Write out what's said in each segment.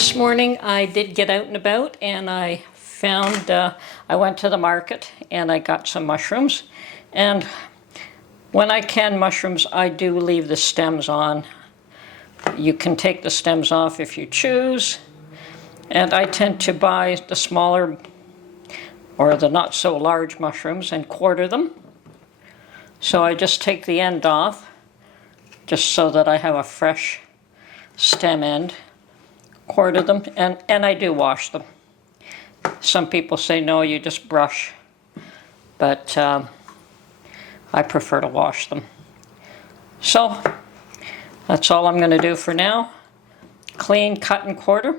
This morning I did get out and about, and I found, I went to the market and I got some mushrooms. And when I can mushrooms, I do leave the stems on. You can take the stems off if you choose. And I tend to buy the smaller or the not so large mushrooms and quarter them. So I just take the end off, just so that I have a fresh stem end. Quarter them, and I do wash them. Some people say no, you just brush, but I prefer to wash them. So that's all I'm going to do for now. Clean, cut, and quarter.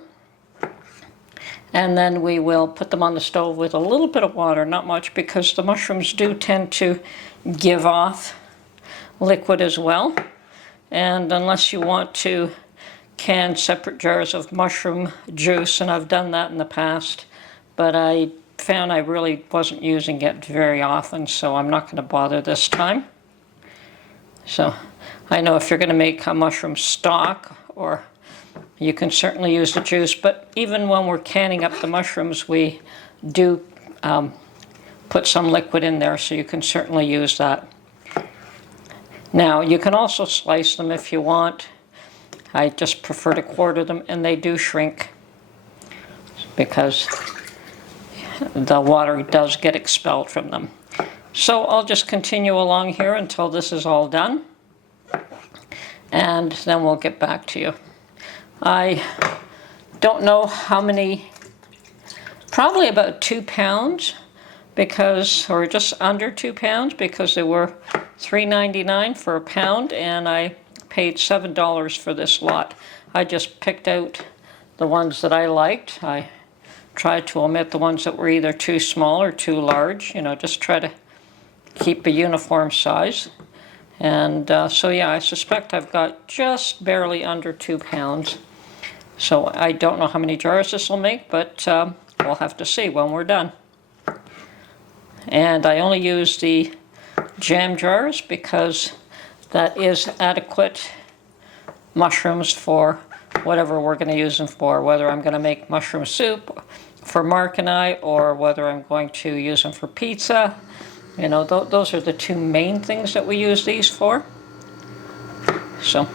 And then we will put them on the stove with a little bit of water, not much, because the mushrooms do tend to give off liquid as well. And unless you want to can separate jars of mushroom juice, and I've done that in the past, but I found I really wasn't using it very often, so I'm not going to bother this time. So I know if you're going to make a mushroom stock, or you can certainly use the juice, but even when we're canning up the mushrooms, we do put some liquid in there, so you can certainly use that. Now you can also slice them if you want. I just prefer to quarter them, and they do shrink because the water does get expelled from them. So I'll just continue along here until this is all done, and then we'll get back to you. I don't know how many, probably about 2 pounds, because, or just under 2 pounds, because they were $3.99 for a pound, and I paid $7 for this lot. I just picked out the ones that I liked. I tried to omit the ones that were either too small or too large, you know, just try to keep a uniform size. And so yeah, I suspect I've got just barely under 2 pounds. So I don't know how many jars this will make, but we'll have to see when we're done. And I only use the jam jars because that is adequate mushrooms for whatever we're going to use them for, whether I'm going to make mushroom soup for Mark and I, or whether I'm going to use them for pizza. You know, those are the two main things that we use these for. So,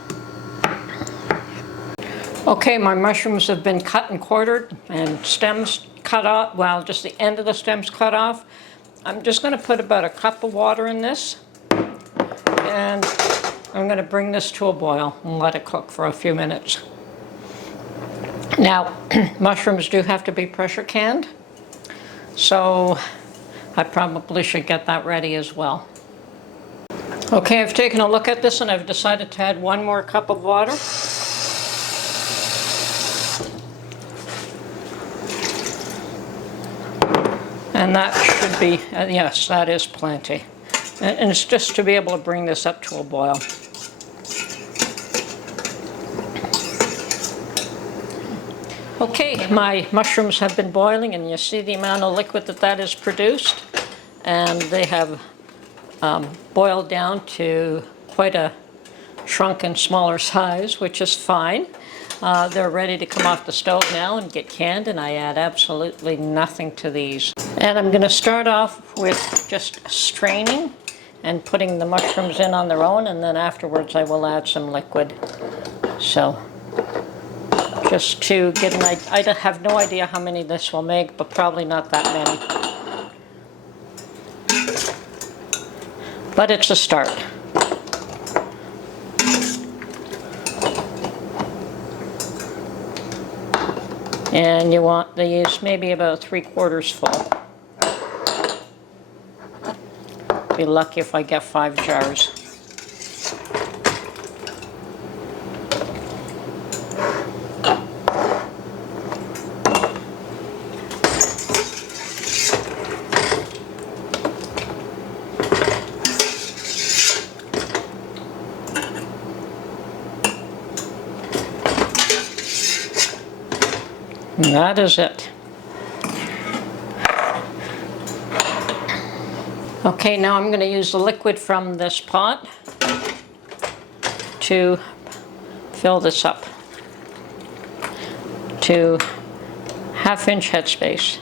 okay, my mushrooms have been cut and quartered and stems cut off, well, just the end of the stems cut off. I'm just going to put about a cup of water in this, and I'm going to bring this to a boil and let it cook for a few minutes. Now, mushrooms do have to be pressure canned, so I probably should get that ready as well. Okay, I've taken a look at this and I've decided to add 1 more cup of water. And that should be, yes, that is plenty. And it's just to be able to bring this up to a boil. Okay, my mushrooms have been boiling, and you see the amount of liquid that is produced. And they have boiled down to quite a shrunken, smaller size, which is fine. They're ready to come off the stove now and get canned, and I add absolutely nothing to these. And I'm going to start off with just straining and putting the mushrooms in on their own, and then afterwards I will add some liquid. So, just to get an idea, I have no idea how many this will make, but probably not that many. But it's a start. And you want these maybe about 3/4 full. Be lucky if I get 5 jars. And that is it. Okay, now I'm going to use the liquid from this pot to fill this up to 1/2 inch headspace.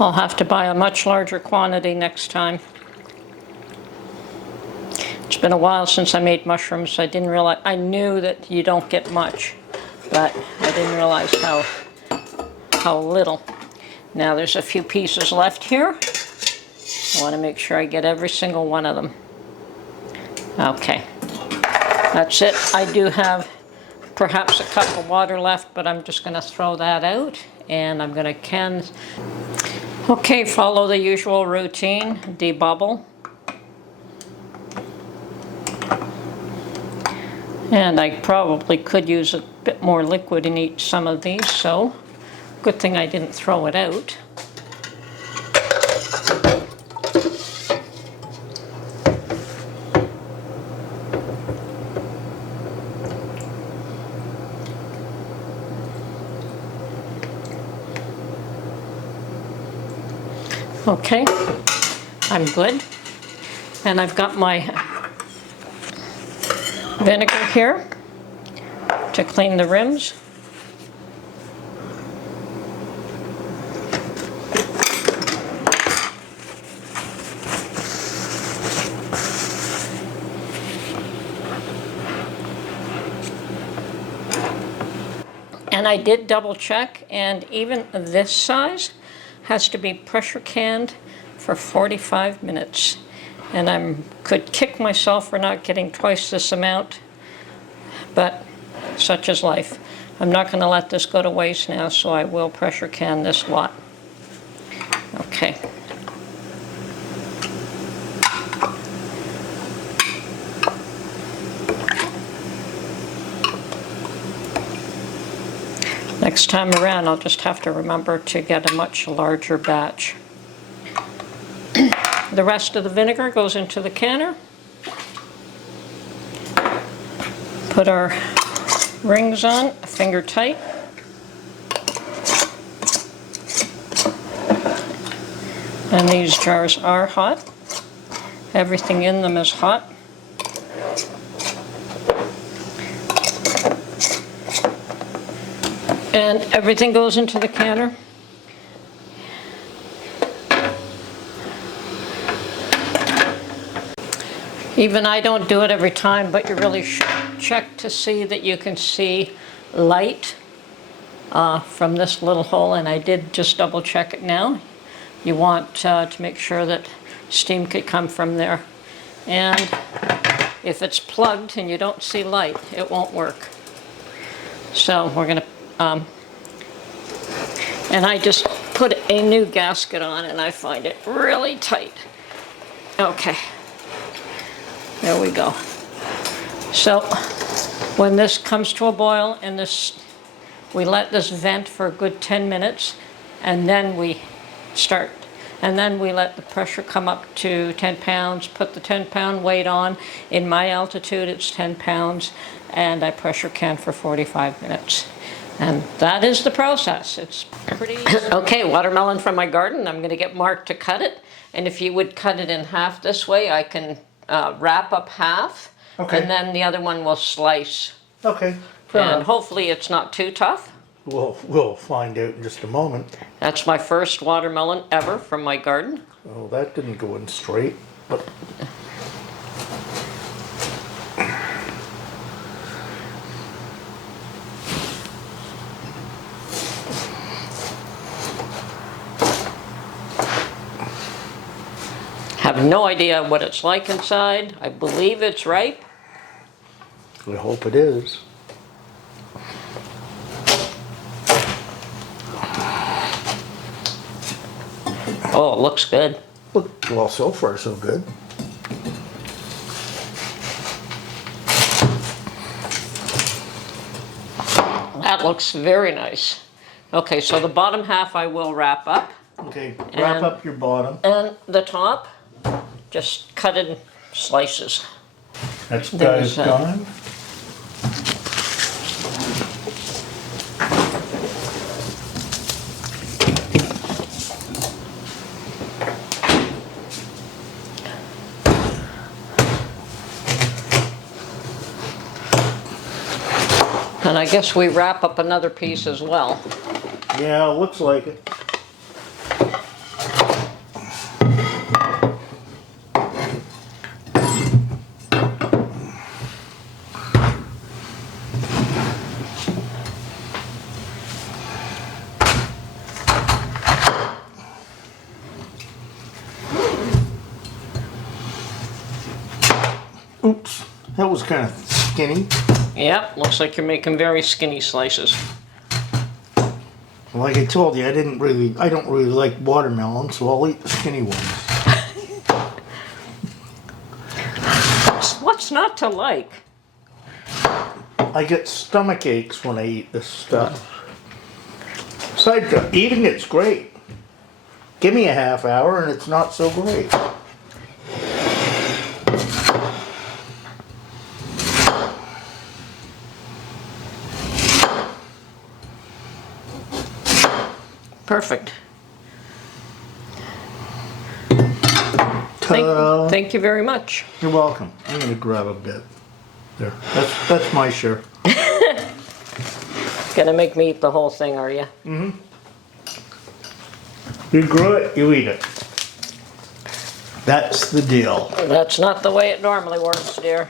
I'll have to buy a much larger quantity next time. It's been a while since I made mushrooms. I didn't realize, I knew that you don't get much, but I didn't realize how little. Now there's a few pieces left here. I want to make sure I get every single one of them. Okay, that's it. I do have perhaps a cup of water left, but I'm just going to throw that out, and I'm going to can. Okay, follow the usual routine, debubble. And I probably could use a bit more liquid in each some of these, so good thing I didn't throw it out. Okay, I'm good. And I've got my vinegar here to clean the rims. And I did double check, and even this size has to be pressure canned for 45 minutes. And I could kick myself for not getting twice this amount, but such is life. I'm not going to let this go to waste now, so I will pressure can this lot. Okay. Next time around, I'll just have to remember to get a much larger batch. The rest of the vinegar goes into the canner. Put our rings on, finger tight. And these jars are hot. Everything in them is hot. And everything goes into the canner. Even I don't do it every time, but you really should check to see that you can see light from this little hole, and I did just double check it now. You want to make sure that steam could come from there. And if it's plugged and you don't see light, it won't work. So we're going to and I just put a new gasket on, and I find it really tight. Okay, there we go. So when this comes to a boil, and we let this vent for a good 10 minutes, and then we start. And then we let the pressure come up to 10 pounds, put the 10-pound weight on. In my altitude, it's 10 pounds, and I pressure can for 45 minutes. And that is the process. It's pretty easy. Okay, watermelon from my garden. I'm going to get Mark to cut it. And if you would cut it in half this way, I can wrap up half. Okay. And then the other one will slice. Okay. And hopefully it's not too tough. We'll find out in just a moment. That's my first watermelon ever from my garden. Oh, that didn't go in straight, but... Have no idea what it's like inside. I believe it's ripe. I hope it is. Oh, it looks good. Well, so far so good. That looks very nice. Okay, so the bottom half I will wrap up. Okay, wrap up your bottom. And the top, just cut in slices. That guy's gone. I guess we wrap up another piece as well. Yeah, looks like it. Oops, that was kind of skinny. Yep, looks like you're making very skinny slices. Like I told you, I don't really like watermelon, so I'll eat the skinny ones. What's not to like? I get stomach aches when I eat this stuff. Besides, eating it's great. Give me a half hour and it's not so great. Perfect. Ta-da. Thank you very much. You're welcome. I'm gonna grab a bit. There. That's my share. Gonna make me eat the whole thing, are you? Mm-hmm. You grow it, you eat it. That's the deal. That's not the way it normally works, dear.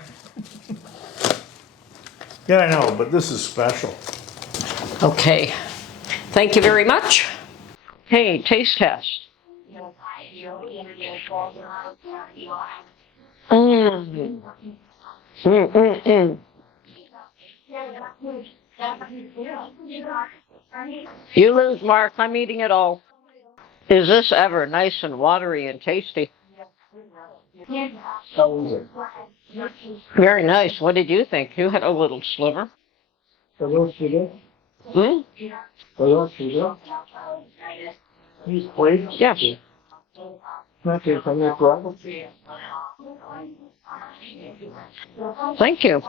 Yeah, I know, but this is special. Okay. Thank you very much. Hey, taste test. Mm. Mm-mm-mm. You lose, Mark. I'm eating it all. Is this ever nice and watery and tasty? Very nice. What did you think? You had a little sliver. Hmm? Yes. Thank you.